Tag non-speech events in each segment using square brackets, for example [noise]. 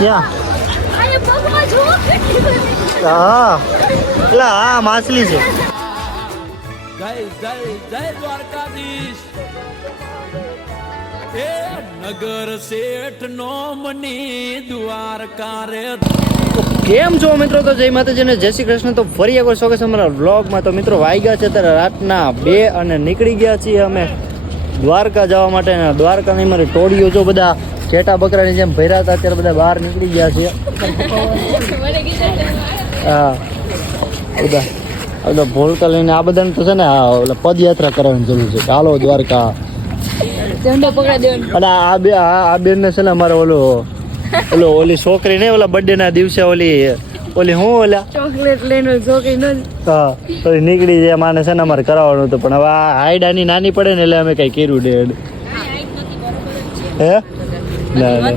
ક્યાં? હા એટલે હા માછલી છે. જય જય જય દ્વારકાધીશ. એ નગર શેઠ નો મની દ્વારકા રે. કેમ છો મિત્રો? તો જય માતાજી અને જય શ્રી કૃષ્ણ. તો ફરી એકવાર સ્વાગત છે અમારા વ્લોગમાં. તો મિત્રો વાગ્યા છે ત્યારે રાતના બે અને નીકળી ગયા છીએ અમે દ્વારકા જવા માટે. દ્વારકાની મારી ટોળીઓ જો બધા ચેટા બકરાની જેમ ભર્યા હતા ત્યારે બધા બહાર નીકળી ગયા છીએ હા. બધા આ બધા ભોલકા લઈને આ બધાને તો છે ને આ ઓલા પદયાત્રા કરવાની જરૂર છે. ચાલો દ્વારકા. અને આ બે આ આ બેનને છે ને અમારે ઓલો ઓલો ઓલી છોકરી ને ઓલા બર્થડે ના દિવસે ઓલી ઓલી હું ઓલા? ચોકલેટ લઈને છોકરી ન હા તો નીકળી જાય માને છે ને અમારે કરાવવાનું હતું. પણ હવે આ હાઈડાની નાની પડે ને એટલે અમે કઈ કર્યું ડેડ હે? ના ના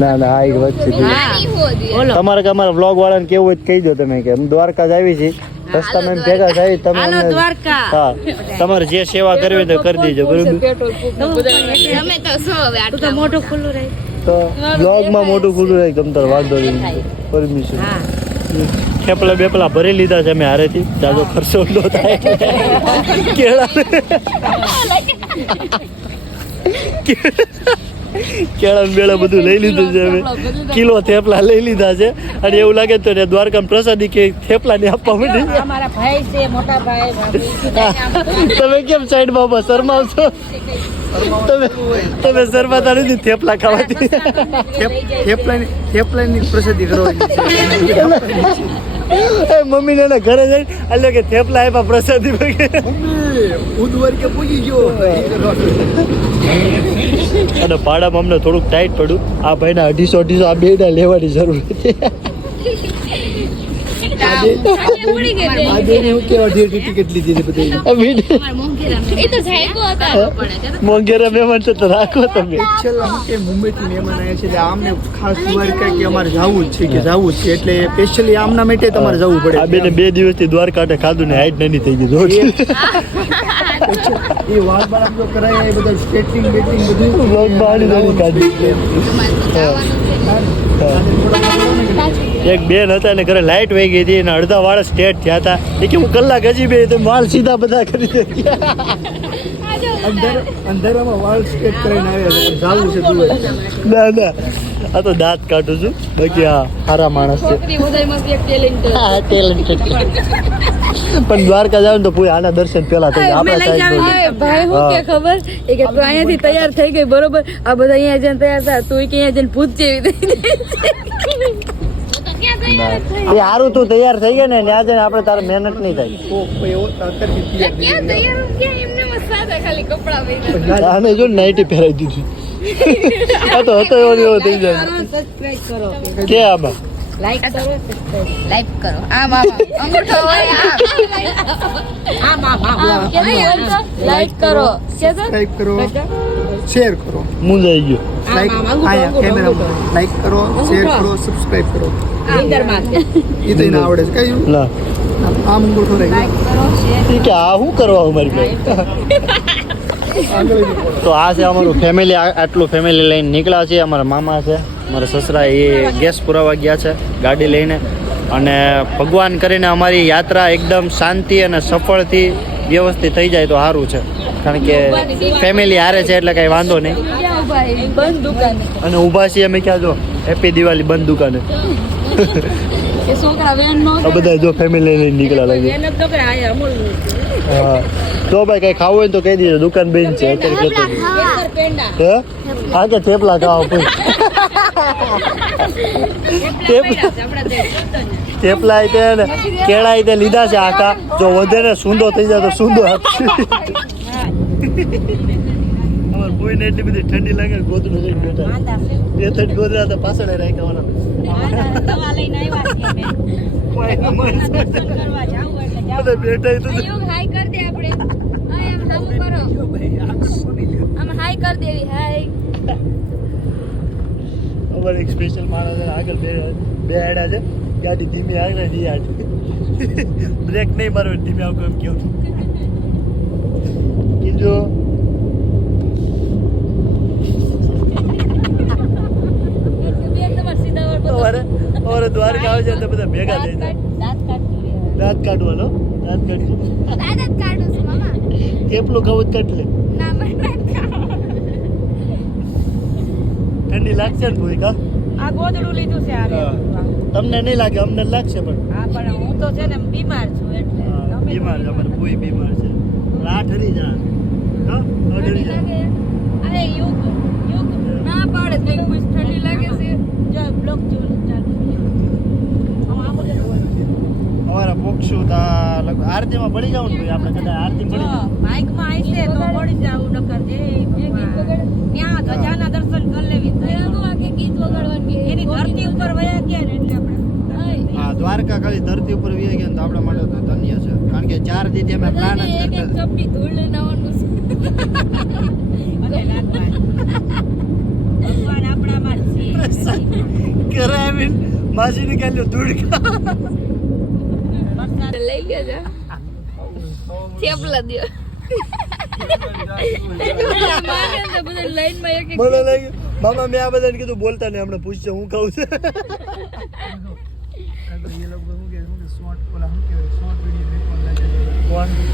ના. ના હાઈટ વચ્ચે બોલો. તમારે કે અમારા વ્લોગ વાળાને કેવું હોય કહી દો તમે કે દ્વારકા જ આવી છીએ. રસ્તા મેં ભેગા થાય તમે હાલો અમને- દ્વારકા. હા તમારે જે સેવા કરવી તો કરી દેજો બરોબર? તો ખુલ્લું રહે. તો બ્લોગમાં મોટું ખુલ્લું રહે તમતર વાંધો નહીં. પરમિશન. થેપલા બેપલા ભરી લીધા છે અમે હારેથી. જાજો ખર્ચો ન થાય. કેળા [laughs] કેળા બેળા બધું લઈ લીધું છે અમે કિલો થેપલા લઈ લીધા છે. અને એવું લાગે તો ને દ્વારકામાં પ્રસાદી કે થેપલા ને આપવા માંડી. અમારા ભાઈ છે મોટા ભાઈ ભાભી [laughs] તમે કેમ સાઈડ બાબા શરમાવ છો તમે તમે શરમાતા નથી થેપલા ખાવાથી. થેપલાની થેપલાની પ્રસાદી [laughs] કરવાની [laughs] મમ્મી ને ઘરે જઈ એટલે કે થેપલા આપ્યા પ્રસાદી વગેરે. ઉદવર કે પૂગી ગયો. અને ભાડામાં અમને થોડુંક ટાઈટ પડ્યું. આ ભાઈના અઢીસો અઢીસો આ બે લેવાની જરૂર હતી. ઉડી ગઈ આ બેને હું ટિકિટ લીધી હતી. બધી મોંઘેરા મહેમાન છે તો રાખો તમે. છેલ્લા હું કે મુંબઈથી મહેમાન આવ્યા છે એટલે આમને ખાસ દ્વારકા કે અમારે જવું જ છે કે જવું જ છે એટલે સ્પેશિયલી આમના માટે તમારે જવું આ બેને બે દિવસથી દ્વારકા ખાધું ને હાઈટ નાની થઈ ગઈ એ આમ કરાય એ બધા સ્કેટિંગ બેટિંગ બધું વ્લોગ બાળી કાઢી. એક બેન હતા ને ઘરે લાઈટ વહી ગઈ હતી અને અડધા વાળા સ્ટેટ થયા હતા. એ કે હું કલાક હજી બે તો માલ સીધા બધા કરી દે. અંધાર અંધારામાં વાળ સ્ટેટ કરીને આવ્યા છે. જવું છે દૂર. ના ના. આ તો દાંત કાઢું છું. બાકી આ સારા માણસ છે. હા. પણ દ્વારકા જાવ ને તો પૂરા આના દર્શન પેલા થઈ આપણે ભાઈ હું કે ખબર? એ કે તું અહીંયાથી તૈયાર થઈ ગઈ બરોબર? આ બધા અહીંયા જઈને તૈયાર થયા તું કે અહીંયા જઈને ભૂત જેવી થઈ. એ સારું તું તૈયાર થઈ ગયા ને ત્યાં જઈને આપણે તારે મહેનત નહીં થાય. અમે જો નાઇટી પહેરાવી દીધી. [laughs] આ તો હતો એવો એવો થઈ જાય. કે આમાં? લાઈક કરો લાઈક કરો. અંગૂઠો હોય આમ. આમ આમ લાઈક કરો. સબસ્ક્રાઇબ કરો. શેર કરો. મુંજાઈ ગયો. લાઈક આયા અંગૂઠો, લાઈક કરો શેર કરો સબસ્ક્રાઇબ કરો. ફિંગરમાં તો એને આવડે છે. કયું ના. આમ અંગૂઠો રહી ઈ કે આ શું કરવા [laughs] તો. આ છે અમારું ફેમિલી આટલું ફેમિલી લઈને નીકળ્યા છે અમારા મામા છે મારા સસરા એ ગેસ પુરાવા ગયા છે ગાડી લઈને. અને ભગવાન કરીને અમારી યાત્રા એકદમ શાંતિ અને સફળથી વ્યવસ્થિત થઈ જાય તો સારું છે. કારણ કે ફેમિલી હારે છે એટલે કઈ વાંધો નહીં. અને ઊભા છીએ અમે ક્યાં જો? હેપી દિવાળી બંધ દુકાને. છોકરા વેન નો આ બધા જો ફેમિલી લઈને નીકળ્યા લાગે. વેન તો કરે આયા અમૂલ હા. તો ભાઈ કઈ ખાવું હોય ને તો કહી દીધો દુકાન બંધ છે અત્યારે કહેતો પેંડા હે? હા કે થેપલા ખાવા કોઈ થેપલા તે ને કેળા તે લીધા છે આખા. જો વધે ને સૂંદો થઈ જાય તો સૂંદો આપશે. કોઈને એટલી બધી ઠંડી લાગે ને ગોદડું લઈને બેઠા બે ત્રણ ગોદડા તો પાછળ રાખ્યા છે. બેઠા તો હાય કર દે આપણે. હાય હામું કરો. આમ હાય કર દેવી હાય. અમારે એક સ્પેશિયલ માણસ આગળ બે બે હેડા છે. ગાડી ધીમી આગળ ને ઈ બ્રેક [laughs] નહીં મારો ધીમે આવું એમ કેવું કીજો [laughs] દ્વારકા આવશે તો બધા ભેગા થઈ જાય દાંત કાઢી દાંત કાઢવાનો? દાંત કાઢું છું મામા. કેટલું ખાવું જ કાઢ ના મને નથી ઠંડી લાગશે ને કોઈ કા આ ગોદડું લીધું છે આ હા. તમને નહીં લાગે અમને લાગશે પણ. હા પણ હું તો છે ને બીમાર છું એટલે. બીમાર છે અમારે કોઈ બીમાર છે. આ ઠરી જા. હા ઠરી જા. અરે યુગ યુગ. ના પાડે પૂછ ઠંડી લાગે છે. જો બ્લોક જેવું ચાલુ છે. અમારા મોક્ષું તા આરતીમાં પડી જવું ને આપણે કદાચ આરતી પડી જાય. માઇકમાં આવીશે તો પડી જાવું નકર જે ત્યાં ધજાના દર્શન કરી લેવી આખે ગીત વગાડવાની એની ધરતી ઉપર વયા ગયા ને એટલે આપણે. હા દ્વારકા ખાલી ધરતી ઉપર વી ગયા ને તો આપણા માટે તો ધન્ય છે. કારણ કે ચાર દીથી અમે પ્લાન જ કરતા એક ચપટી ધૂળ લઈને આવવાનું છે. ભગવાન આપણામાં છે. ઘરે આવીને માસી નીકાળ્યો ધૂળકા છે થેપલા લાગ્યું મામા મેં આ બધાને કીધું બોલતા નહીં હમણાં પૂછજો હું કહું છું કે કે કે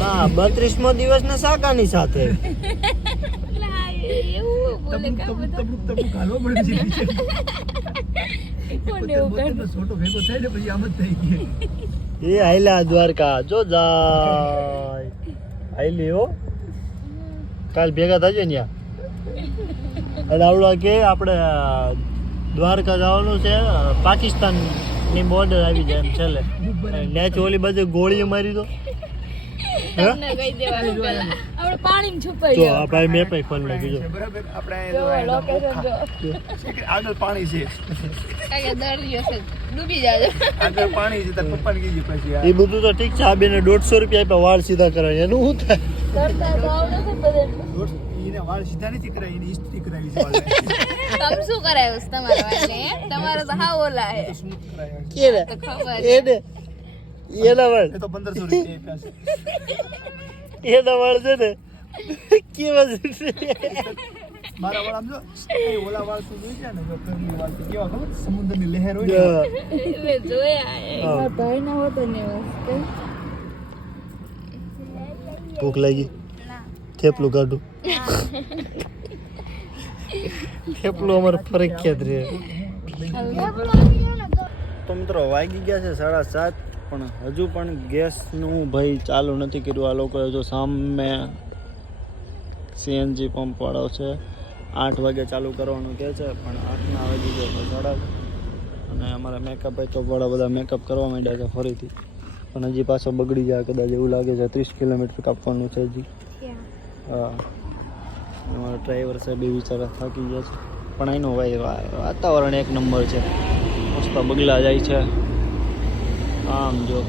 હા બત્રીસમો દિવસ ને સાકાની સાથે એવું બોલે તબુક કા તબુક બધા? તબુક તબુક હાલવા મળે છે. કોને એવું છોટો ભેગો થાય ને પછી આમ જ થઈ ગઈ એ હાઈલા દ્વારકા જો જાય. હાઈલી હો. કાલ ભેગા થજો ને અને આવડો કે આપણે દ્વારકા જવાનું છે પાકિસ્તાનની બોર્ડર આવી જાય એમ છેલ્લે. નેચ ઓલી બાજુ ગોળી મારી દો. તમને કહી દેવાનું પેલા. આપણે પાણીમાં છુપાઈ જો આ ભાઈ મેં પણ જો બરાબર આપણે જો લોકેશન જો. આગળ પાણી છે. કાંઈ દરિયો છે ડૂબી જાજો. આગળ પાણી છે તાર પપ્પાને કીધું પછી એ બધું તો ઠીક છે આ બેને દોઢસો રૂપિયા આપ્યા વાળ સીધા કરાય એનું શું થાય? કરતા એને વાળ સીધા નથી કરાવી એની ઇસ્ત્રી કરાવી છે વાળને. શું કરાવ્યું તમારા વાળને? તમારે તો હા ઓલા હે. ખબર એને? એના વાળ. એ તો પંદરસો રૂપિયા આપ્યા છે એના છે ને. કેવા છે? મારા વાળ આમ જો ઓલા વાળ તું જોઈ છે ને? જો curly વાળ તો કેવા ખબર? સમુદ્રની લહેર હોય ને? જોયા હે. ભાઈ ના હોતો ને ભૂખ લાગી. થેપલું કાઢું થેપલું અમારે ફરજિયાત રહે. તો મિત્રો વાગી ગયા છે સાડા સાત. પણ હજુ પણ ગેસનું ભાઈ ચાલુ નથી કર્યું. આ લોકોએ જો સામે સીએનજી પંપ વાળો છે આઠ વાગે ચાલુ કરવાનું કહે છે પણ આઠના વાગી ગયો છે સાડા અને અમારા મેકઅપ તો વાળા બધા મેકઅપ કરવા માંડ્યા છે ફરીથી. પણ હજી પાછો બગડી જાય કદાચ એવું લાગે છે ત્રીસ કિલોમીટર કાપવાનું છે હજી. હા. અમારા ડ્રાઈવર સાહેબ એ બિચારા થાકી ગયા છે. પણ અહીંનું ભાઈ વાતાવરણ એક નંબર છે. મસ્ત બગલા જાય છે. આમ જો.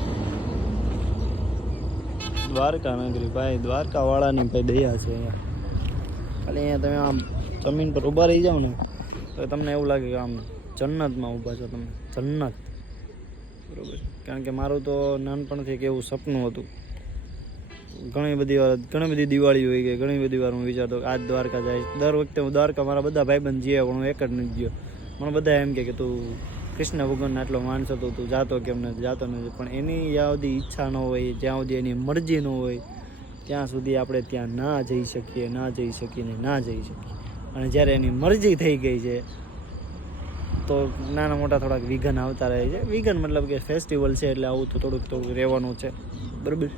દ્વારકા નગરી ભાઈ દ્વારકા વાળાની ભાઈ દયા છે અહીંયા. ખાલી અહીંયા તમે આમ જમીન પર ઊભા રહી જાઓ ને, તો તમને એવું લાગે કે આમ જન્નતમાં ઊભા છો તમે. જન્નત. બરોબર. કારણ કે મારું તો નાનપણથી એક એવું સપનું હતું. ઘણી બધી વાર, ઘણી બધી દિવાળી હોય ગઈ ઘણી બધી વાર હું વિચારતો કે આજ દ્વારકા જાય. દર વખતે હું દ્વારકા મારા બધા ભાઈબંધ જઈએ પણ હું એક જ નથી ગયો. મને બધા એમ કે તું કૃષ્ણ ભગવાનને આટલો માણસો તો તું જાતો કેમ નથી, જાતો નથી. પણ એની જ્યાં સુધી ઈચ્છા ન હોય, જ્યાં સુધી એની મરજી ન હોય, ત્યાં સુધી આપણે ત્યાં ના જઈ શકીએ, ના જઈ શકીએ ને ના જઈ શકીએ. અને જ્યારે એની મરજી થઈ ગઈ છે, તો નાના મોટા થોડાક વિઘન આવતા રહે છે. વિઘન મતલબ કે ફેસ્ટિવલ છે એટલે આવું તો થોડુંક થોડુંક રહેવાનું છે. બરાબર?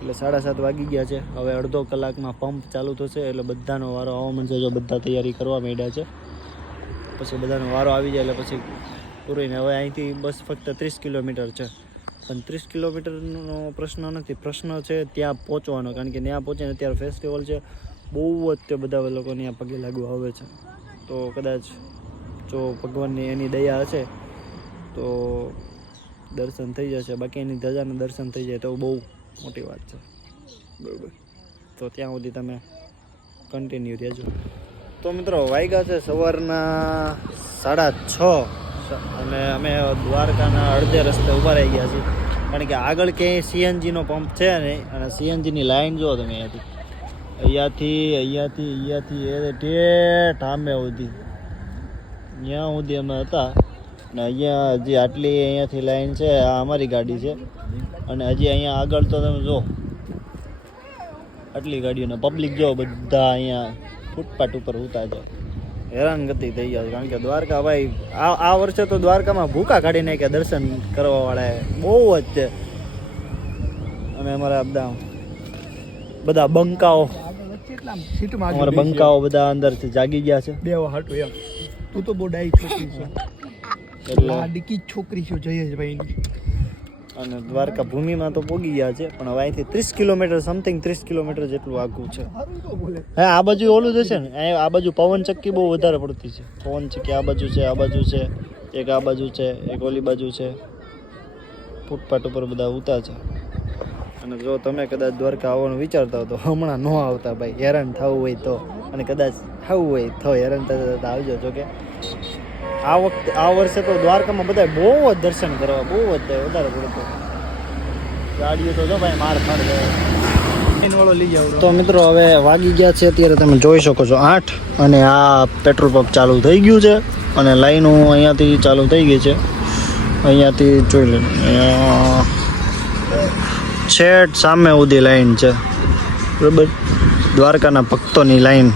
એટલે સાડા સાત વાગી ગયા છે. હવે અડધો કલાકમાં પંપ ચાલુ થશે, એટલે બધાનો વારો આવવા મળશે જો બધા તૈયારી કરવા માંડ્યા છે. પછી બધાનો વારો આવી જાય, એટલે પછી પૂરીને. હવે અહીંથી બસ ફક્ત ત્રીસ કિલોમીટર છે. પણ ત્રીસ કિલોમીટરનો પ્રશ્ન નથી. પ્રશ્ન છે ત્યાં પહોંચવાનો. કારણ કે ત્યાં પહોંચીને અત્યારે ફેસ્ટિવલ છે. બહુ જ તે બધા લોકો ત્યાં પગે લાગુ આવે છે. તો કદાચ જો ભગવાનની એની દયા હશે, તો દર્શન થઈ જશે. બાકી એની ધજાના દર્શન થઈ જાય તો બહુ મોટી વાત છે. બરાબર. તો ત્યાં સુધી તમે કન્ટિન્યુ રહેજો. તો મિત્રો વાગ્યા છે સવારના સાડા છ. અને અમે દ્વારકાના અડધે રસ્તે ઊભા રહી ગયા છીએ. કારણ કે આગળ ક્યાંય સીએનજીનો પંપ છે નહીં, અને સીએનજીની લાઈન જુઓ તમે અહીંયાથી. અહીંયાથી અહીંયાથી અહીંયાથી, એ ઠેઠ આમે સુધી. ત્યાં સુધી અમે હતા. ને અહીંયા હજી આટલી અહીંયાથી લાઈન છે, આ અમારી ગાડી છે. અને હજી અહીંયા આગળ તો તમે જો આટલી ગાડીઓને પબ્લિક જો બધા અહીંયા ફૂટપાથ ઉપર ઉતા છે હેરાનગતિ થઈ જાય કારણ કે દ્વારકા ભાઈ આ આ વર્ષે તો દ્વારકામાં ભૂકા કાઢી નાખ્યા દર્શન કરવા વાળા બહુ જ છે. અને અમારા બધા બધા બંકાઓ. અમારા બંકાઓ બધા અંદરથી જાગી ગયા છે. બે હાટું એમ. તું તો બહુ ડાઈ છોકરી છે. એટલે ડીકી છોકરી છે જયેશભાઈની. અને દ્વારકા ભૂમિમાં તો પોગી ગયા છે, પણ હવે અહીંથી ત્રીસ કિલોમીટર સમથિંગ ત્રીસ કિલોમીટર જેટલું આગું છે. હે, આ બાજુ ઓલું જ છે ને આ બાજુ પવન ચક્કી બહુ વધારે પડતી છે. પવન ચક્કી આ બાજુ છે, આ બાજુ છે, એક આ બાજુ છે, એક ઓલી બાજુ છે. ફૂટપાથ ઉપર બધા ઉતા છે. અને જો તમે કદાચ દ્વારકા આવવાનું વિચારતા હો તો હમણાં ન આવતા ભાઈ, હેરાન થવું હોય તો. અને કદાચ થવું હોય તો હેરાન થતા આવજો. જો કે આ વખતે આ વર્ષે તો દ્વારકામાં બધા બહુ જ દર્શન કરવા બહુ જ થાય વધારે પડતું. ગાડીઓ તો જો ભાઈ માર જાવ તો મિત્રો હવે વાગી ગયા છે અત્યારે તમે જોઈ શકો છો આઠ અને આ પેટ્રોલ પંપ ચાલુ થઈ ગયું છે અને લાઈનો અહીંયાથી ચાલુ થઈ ગઈ છે. અહીંયાથી જોઈ લે છેટ સામે સુધી લાઈન છે. બરાબર? દ્વારકાના ભક્તોની લાઈન.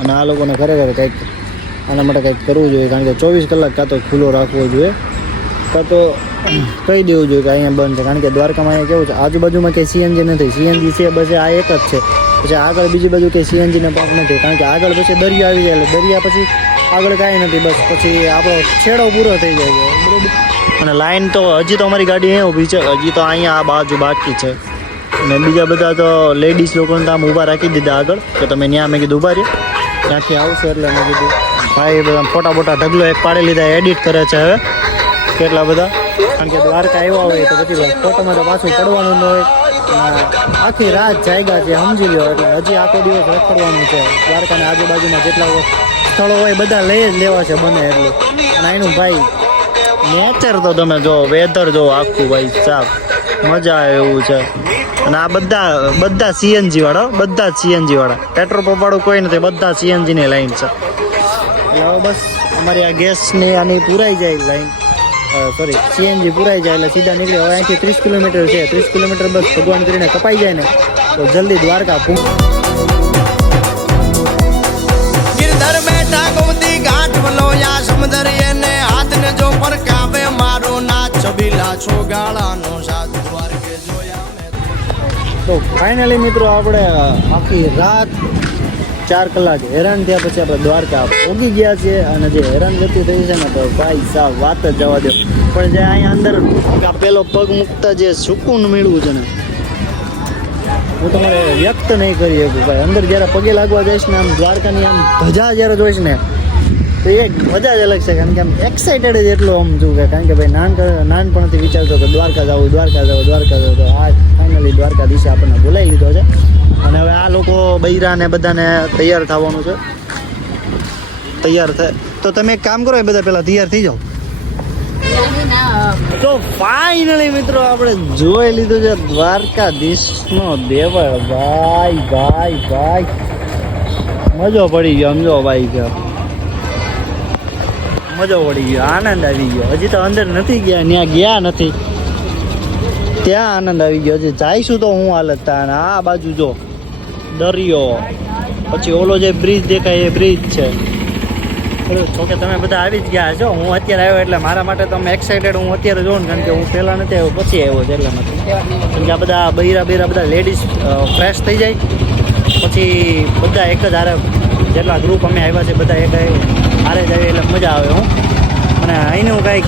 અને આ લોકોને ખરેખર કંઈક આના માટે કંઈક કરવું જોઈએ, કારણ કે ચોવીસ કલાક કાં તો ખુલ્લો રાખવો જોઈએ, કાં તો કહી દેવું જોઈએ કે અહીંયા બંધ છે. કારણ કે દ્વારકામાં અહીંયા કેવું છે, આજુબાજુમાં કંઈ સીએનજી નથી. સીએનજી છે, બસ આ એક જ છે. પછી આગળ બીજી બાજુ કંઈ સીએનજીને પાક નથી, કારણ કે આગળ પછી દરિયા આવી જાય એટલે દરિયા પછી આગળ કાંઈ નથી, બસ પછી આપણો છેડો પૂરો થઈ જાય છે. બરોબર? અને લાઈન તો હજી તો અમારી ગાડી અહીંયા ઊભી છે, હજી તો અહીંયા આ બાજુ બાકી છે. અને બીજા બધા તો લેડીઝ લોકોને તો આમ ઊભા રાખી દીધા આગળ, કે તમે ત્યાં મેં કીધું ઊભા રહ્યો ત્યાંથી આવશે એટલે મેં કીધું. ભાઈ બધા ફોટા બોટા ઢગલો એક પાડી લીધા એડિટ કરે છે હવે. કેટલા બધા? કારણ કે દ્વારકા આવ્યા હોય તો પછી ફોટામાં તો પાછું પડવાનું ન હોય. આખી રાત જાયગા છે, સમજી લો એટલે હજી આખો દિવસ રખડવાનું છે. દ્વારકાની આજુબાજુમાં જેટલા સ્થળો હોય, બધા લઈ જ લેવા છે બને એટલું. અને એનું ભાઈ નેચર તો તમે જો વેધર જો આખું ભાઈ સાફ મજા આવે એવું છે. અને આ બધા બધા સીએનજી વાળા બધા સીએનજી વાળા. પેટ્રોલ પંપ વાળું કોઈ નથી, બધા સીએનજી ની લાઈન છે. હવે બસ અમારી આ ગેસની આની પૂરાઈ જાય લાઈન સોરી સીએનજી પૂરાઈ જાય એટલે સીધા નીકળે. હવે અહીંથી ત્રીસ કિલોમીટર છે. ત્રીસ કિલોમીટર બસ ભગવાન કરીને કપાઈ જાય ને તો જલ્દી દ્વારકા પૂ તો ફાઇનલી મિત્રો આપણે આખી રાત ચાર કલાક હેરાન થયા પછી આપણે દ્વારકા ભોગી ગયા છીએ અને જે હેરાન ગતિ થઈ છે ને તો ભાઈ સાહેબ, વાત જ જવા દો. પણ જે અહીંયા અંદર આ પેલો પગ મૂકતા જે સુકૂન મેળવું છે ને, હું તમારે વ્યક્ત નહીં કરી શકું ભાઈ. અંદર જ્યારે પગે લાગવા જઈશ ને આમ દ્વારકાની આમ ધજા જ્યારે જોઈશ ને, તો એક મજા જ અલગ છે. કારણ કે આમ એક્સાઇટેડ જ એટલો આમ છું કે, કારણ કે ભાઈ નાન નાનપણથી વિચારતો કે દ્વારકા જવું દ્વારકા જવું દ્વારકા જવું તો આ ફાઇનલી દ્વારકા દિશા આપણને બોલાવી લીધો છે. અને હવે આ લોકો બૈરા ને બધાને તૈયાર થવાનું છે. તૈયાર થાય. તો તમે એક કામ કરો, એ બધા પહેલાં તૈયાર થઈ જાઓ. તો ફાઇનલી મિત્રો, આપણે જોઈ લીધું છે દ્વારકાધીશનો દેવળ. ભાઈ ભાઈ ભાઈ. મજો પડી ગયો, સમજો ભાઈ ગયો મજો પડી ગયો, આનંદ આવી ગયો. હજી તો અંદર નથી ગયા, ત્યાં ગયા નથી. ત્યાં આનંદ આવી ગયો. હજી જઈશું તો હું હાલત. આ બાજુ જો. દરિયો. પછી ઓલો જે બ્રિજ દેખાય એ બ્રિજ છે. તો કે તમે બધા આવી જ ગયા છો. હું અત્યારે આવ્યો એટલે મારા માટે તમે એક્સાઇટેડ હું અત્યારે જોઉં કારણ કે હું પહેલાં નથી આવ્યો, પછી આવ્યો છે એટલા માટે કેમ કે આ બધા બૈરા બૈરા બધા લેડીઝ ફ્રેશ થઈ જાય. પછી બધા એક જ હારે જેટલા ગ્રુપ અમે આવ્યા છે, બધા એક હારે જ આવી એટલે મજા આવે હું. અને અહીંનું કાંઈક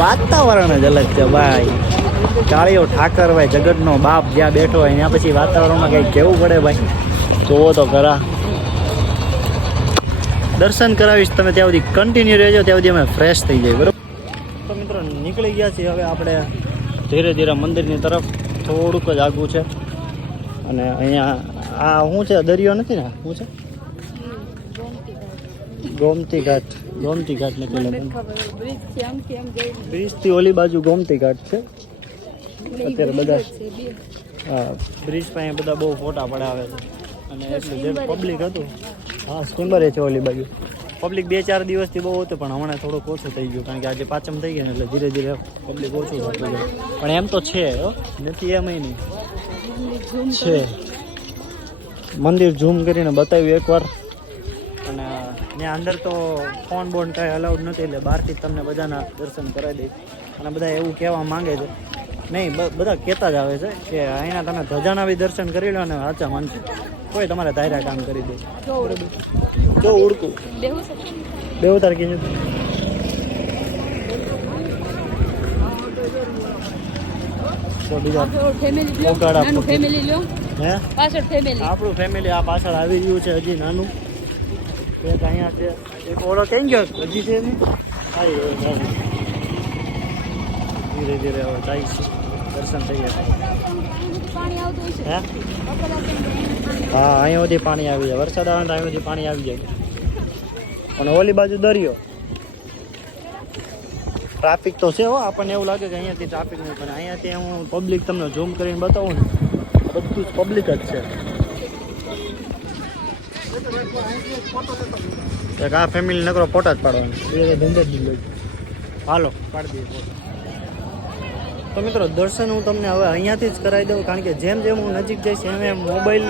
વાતાવરણ જ અલગ છે, ભાઈ. કાળીઓ ઠાકર ભાઈ જગતનો બાપ જ્યાં બેઠો હોય ત્યાં પછી વાતાવરણમાં કંઈક કેવું પડે ભાઈ? જોવો તો ખરા દર્શન કરાવીશ તમે ત્યાં સુધી. કન્ટિન્યુ રહેજો ત્યાં સુધી અમે ફ્રેશ થઈ જાય બરોબર? તો મિત્રો નીકળી ગયા છીએ હવે આપણે ધીરે ધીરે મંદિરની તરફ. થોડુંક જ આગું છે. અને અહીંયા આ શું છે? દરિયો નથી ને? શું છે? ગોમતી ઘાટ. ગોમતી ઘાટ. લગભગ બ્રિજ બ્રિજથી ઓલી બાજુ ગોમતી ઘાટ છે. અત્યારે બધા બ્રિજ પાસે બધા બહુ ફોટા પડાવે છે. અને એટલું જે પબ્લિક હતું હા સ્ટીમર છે ઓલી બાજુ. પબ્લિક બે ચાર દિવસથી બહુ હતું પણ હમણાં થોડુંક ઓછું થઈ ગયું કારણ કે આજે પાચમ થઈ ગયા એટલે ધીરે ધીરે પબ્લિક ઓછું થતું ગયું. પણ એમ તો છે હો. નથી એમ નહીં. છે. મંદિર ઝૂમ કરીને બતાવ્યું એકવાર. અને ત્યાં અંદર તો ફોન બોન કાંઈ અલાઉડ નથી એટલે બહારથી જ તમને બધાના દર્શન કરાવી દઈશ. અને બધા એવું કહેવા માંગે છે. નહીં બધા કહેતા જ આવે છે કે અહીંયા તમે ધજાના બી દર્શન કરી લો ને સાચા માનશે કોઈ તમારે ધાર્યા કામ કરી દે. જો ઉડકું બે ઉતાર કીધું આપણું ફેમિલી આ પાછળ આવી રહ્યું છે હજી નાનું. એક અહીંયા છે. એક ઓલો થઈ ગયો? હજી છે. ધીરે ધીરે હવે છે દર્શન થઈ પાણી હશે. હે? અહીંયા સુધી પાણી આવી જાય. વરસાદ આવે તો અહીંયા સુધી પાણી આવી જાય. અને ઓલી બાજુ દરિયો. ટ્રાફિક તો છે હો આપણને એવું લાગે કે અહીંયાથી ટ્રાફિક નહીં પણ અહીંયાથી હું પબ્લિક તમને ઝૂમ કરીને બતાવું ને બધું જ પબ્લિક જ છે. એક આ ફેમિલી નકરો ફોટા જ પાડવાનો. બીજા ધંધો જ હાલો પાડી દઈએ ફોટો તો મિત્રો, દર્શન હું તમને હવે અહીંયાથી જ કરાવી દઉં, કારણ કે જેમ જેમ હું નજીક જઈશ, એમ એમ મોબાઈલ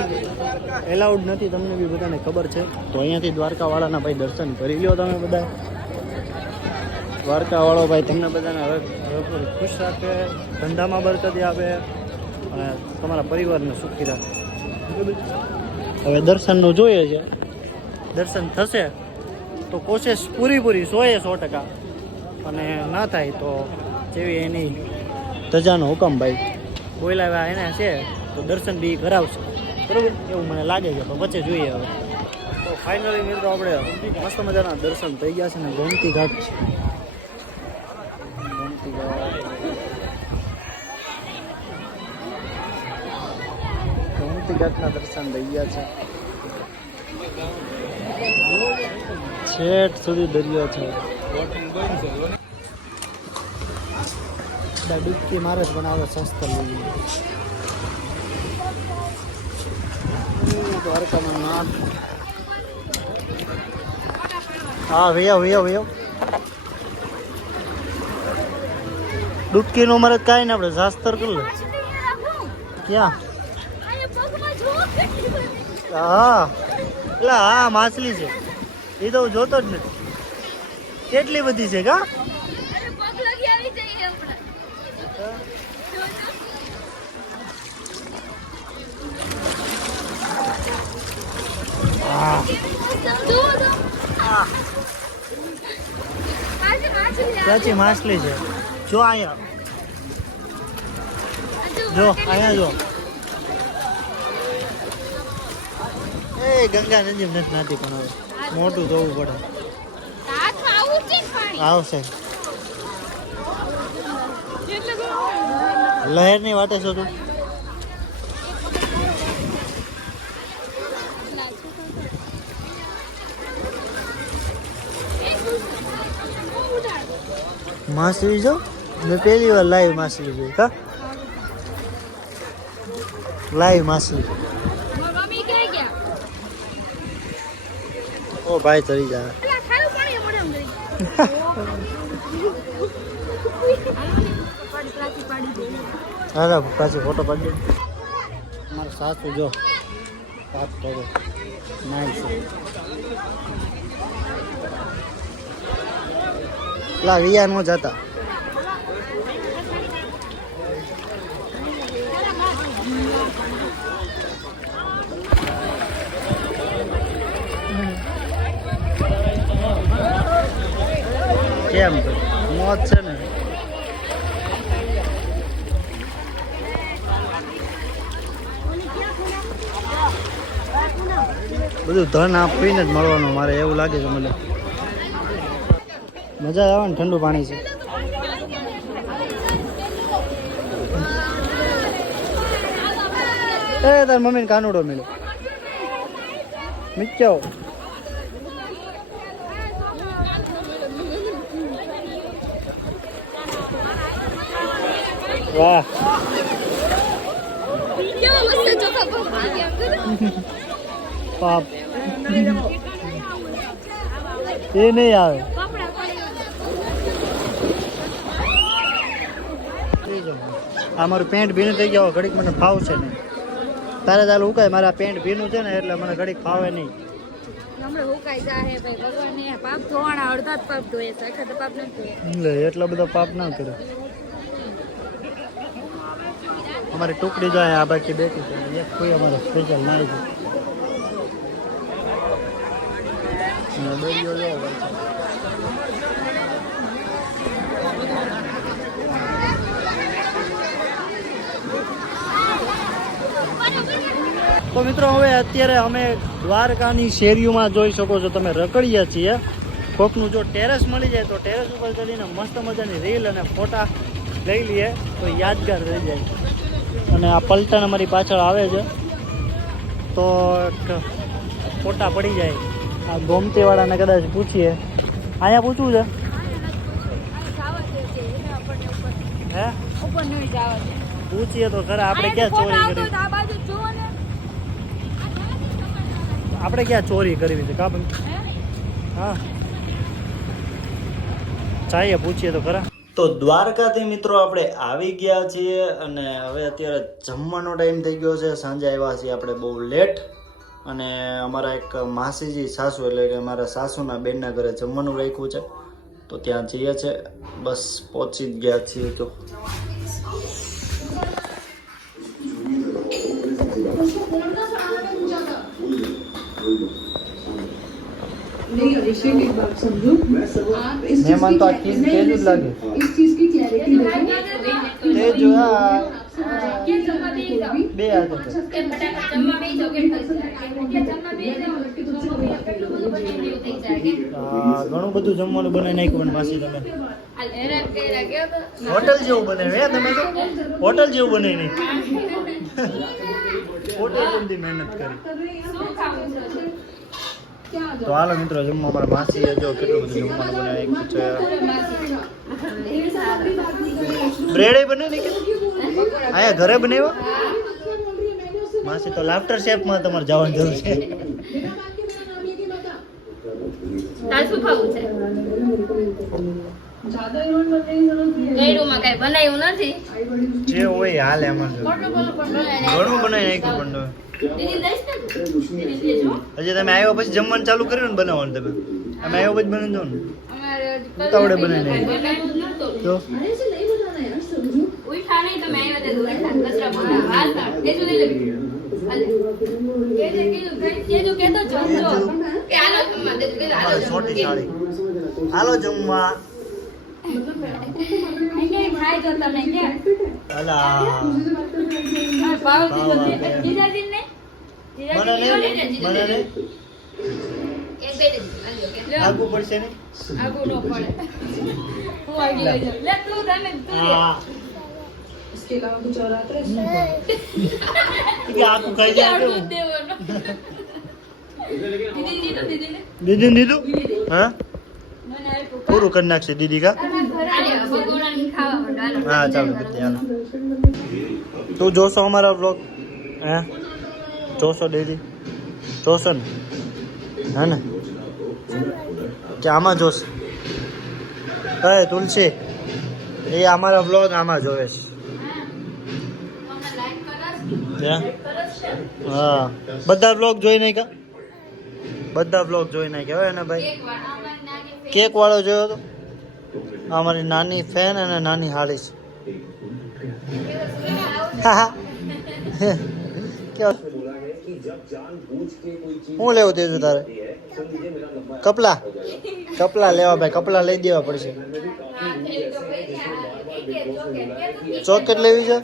એલાઉડ નથી, તમને બી બધાને ખબર છે. તો અહીંયાથી દ્વારકાવાળાના ભાઈ દર્શન કરી લ્યો તમે બધા. દ્વારકાવાળો ભાઈ તમને બધાને હવે ખુશ રાખે, ધંધામાં બરકતી આપે, અને તમારા પરિવારને સુખી રાખે? હવે દર્શનનું જોઈએ છે. દર્શન થશે, તો કોશિશ પૂરીપૂરી સોએ સો ટકા. અને ના થાય તો જેવી એની ધજાનો હુકમ ભાઈ. બોલાવ્યા એના છે તો દર્શન બી કરાવશે. બરોબર? એવું મને લાગે છે તો વચ્ચે જોઈએ હવે. તો ફાઇનલી મિત્રો આપણે મસ્ત મજાના દર્શન થઈ ગયા છે ને ગોમતી ઘાટ છે. ગોમતી ઘાટ. ગોમતી ઘાટના દર્શન થઈ ગયા છે. છેટ સુધી દરિયો છે. બધા ડૂબકી મારે જ બનાવે સસ્તો લઈ હા ભૈયા ભૈયા ભૈયા ડૂબકીનું અમારે કાંઈ ને આપણે શાસ્ત્ર કરી લે. ક્યાં? હા એટલે હા માછલી છે. એ તો હું જોતો જ નથી. કેટલી બધી છે કા? હા સાચી માછલી છે જો અહીંયા જો અહીંયા જો એ ગંગા નજીક નથી નાતી પણ હવે મોટું જોવું પડે આવશે લહેરની વાટે છો તું માછલી જો? મેં પહેલી વાર લાઈવ માછલી જોઈ કા? લાઈવ માછલી ઓ ભાઈ ચડી જાય [laughs] હા પાછી ફોટો પાડી દે. મારો સાસુ જો વાત કરો. નાઈસ પેલા રિયા નો જતા. કેમ? મોત છે બધું ધન આપીને જ મળવાનું મારે એવું લાગે છે મને. મજા આવે ને ઠંડુ પાણી છે. એ તાર મમ્મીને કાનુડો મેળો મિચ્યો વાહ. પાપ એ નહીં આવે. આ મારું પેન્ટ ભીનું થઈ ગયો ઘડીક મને ફાવશે નહીં. તારે તારે ઉકાય મારા પેન્ટ ભીનું છે ને એટલે મને ઘડીક ફાવે નહીં. એટલે બધો પાપ ના કરે. અમારી ટુકડી જાય આ બાકી બેઠી છે. એક કોઈ અમારે સ્પેશિયલ ના છે અને તો મિત્રો, હવે અત્યારે અમે દ્વારકાની શેરીઓમાં જોઈ શકો છો, તમે રખડીએ છીએ. કોકનું જો ટેરેસ મળી જાય, તો ટેરેસ ઉપર ચડીને મસ્ત મજાની રીલ અને ફોટા લઈ લઈએ, તો યાદગાર રહી જાય. અને આ પલટણ અમારી પાછળ આવે છે. તો ફોટા પડી જાય. આ ગોમતીવાળાને કદાચ પૂછીએ. અહીંયા પૂછવું છે? હે? ઉપર નહીં જવા દે પૂછીએ તો ખરા. આપણે ક્યાં ચોરી કરી? તો આ બાજુ જુઓ ને. આપણે ક્યાં ચોરી કરવી છે? કા ભાઈ હા? ચાઈએ પૂછીએ તો ખરા. તો દ્વારકાથી મિત્રો આપણે આવી ગયા છીએ અને હવે અત્યારે જમવાનો ટાઈમ થઈ ગયો છે. સાંજે આવ્યા છીએ આપણે બહુ લેટ અને અમારા એક માસીજી સાસુ એટલે કે અમારા સાસુના બેનના ઘરે જમવાનું રાખ્યું છે તો ત્યાં જઈએ છે બસ પહોંચી જ ગયા છીએ તો મહેમાન તો આ ચીજ તેજ જ લાગે તે જો આ બે. ઘણું બધું જમવાનું બનાવી નાખ્યું પણ માસી તમે હોટલ જેવું બનાવ્યું હે તમે તો. હોટલ જેવું બનાવી નાખ્યું [laughs] હોટલ જેવી મહેનત કરી. તો હાલો મિત્રો જમવા મારા માસીએ જો કેટલું બધું જમવાનું બનાવ્યું છે. બ્રેડ બને કે આયા ઘરે બનાવ્યો? માસી તો લાફ્ટર શેપમાં તમારે જવાની જરૂર છે. જે હોય હાલ એમાં છે. ઘણું બનાવી નાખ્યું પણ હજી તમે આવ્યા પછી જમવાનું ચાલુ કર્યું ને બનાવવાનું તમે? તમે આવ્યા પછી બનાવી દો ને ઉતાવળે બનાવી તો? હાલો જમવા. પડશે ને આગું ન પડે હું આગી લઈ લે. તું તું દીધું દીધું? હા. પૂરું કરી નાખશે દીદી કા આલે, ભગોડાને ખાવા માંડો, હાલો. હા ચાલો દીદી હાલો તું જોશો અમારા વ્લોગ હે જોશો ડેલી જોશો ને હે ને કે આમાં જોશે હે તુલસી એ અમારા વ્લોગ આમાં જોવે છે તમને like કરસ? હે? કરસ છે? હા બધા વ્લોગ જોઈ નાખ્યા બધા વ્લોગ જોઈ નાખ્યા હોય ને ભાઈ એક વાર અમારી નાની કેક વાળો જોયો હતો? આ અમારી નાની ફેન અને નાની હાળી છે. હા લેવું તેજું તારે? કપલા. કપલા લેવા ભાઈ, કપલા લઈ દેવા પડશે. ચોકેટ લેવી છે?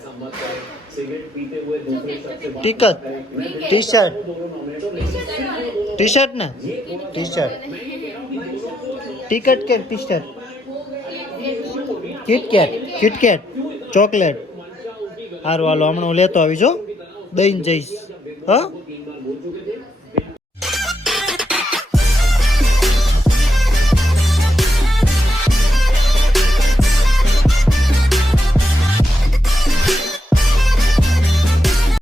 ટીકટ ટી શર્ટ ટી શર્ટ ને? ટી શર્ટ ટિકટ કે ટી કિટકેટ કિટકેટ ચોકલેટ હારું હાલો હમણાં હું લેતો આવીશ દઈને જઈશ હા